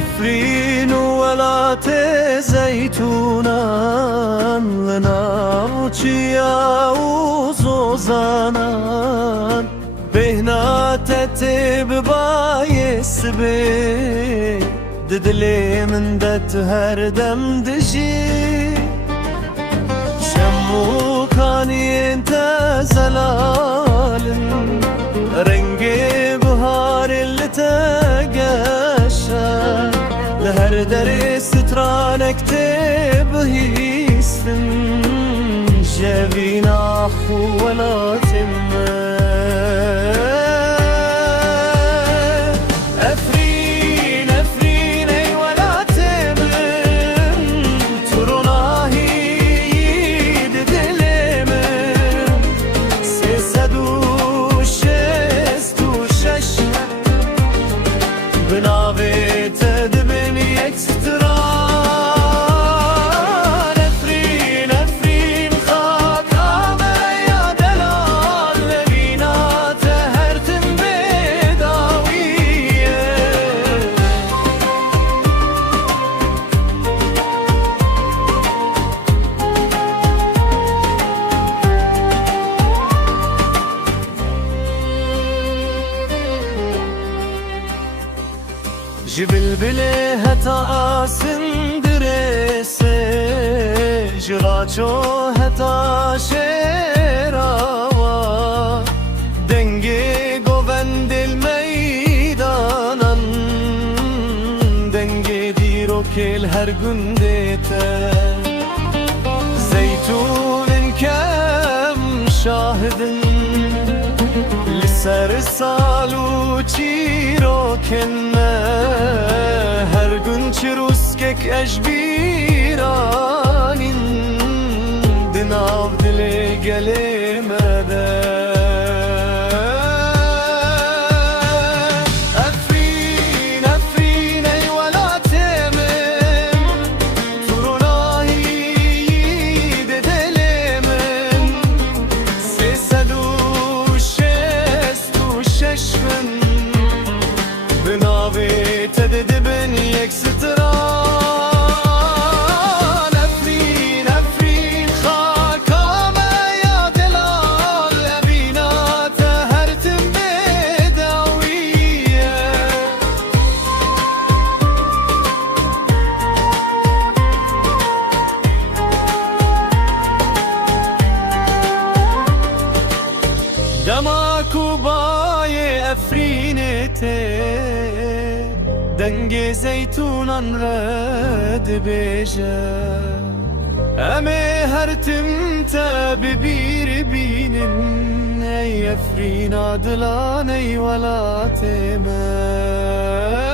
أفرين ولات زيتونان لناوچيا وزوزانان بهنا تتب بايس بي ددلي من دت هردم دجي شمو كاني انت زلالن رنگي بهار اللي تقشى لهر دري ستران اكتب هيسن جابينا اخو ولا تمه جبل بله هتا سندرسه جراچو هتا شراوا دنگه گوند المیدانن دنگه دیرو کل هر گندته زيتون كم شاهدن لسر سالو چیرو کنه هر gün çiruskek eşbiranin dinav dile gelemede Efrin, Efrin ey velatemin Turunahi dedelemin Sesedu şestu şeşmin Binavit ededi beni ekstran Efrin, Efrin خاكامه يا دلال أبينات هرتم بداوية دماكو باي أفرينتي دنگ زيتونان رد بيجا امي هرتم ببير بينن اي افرين عدلان اي ولا تمام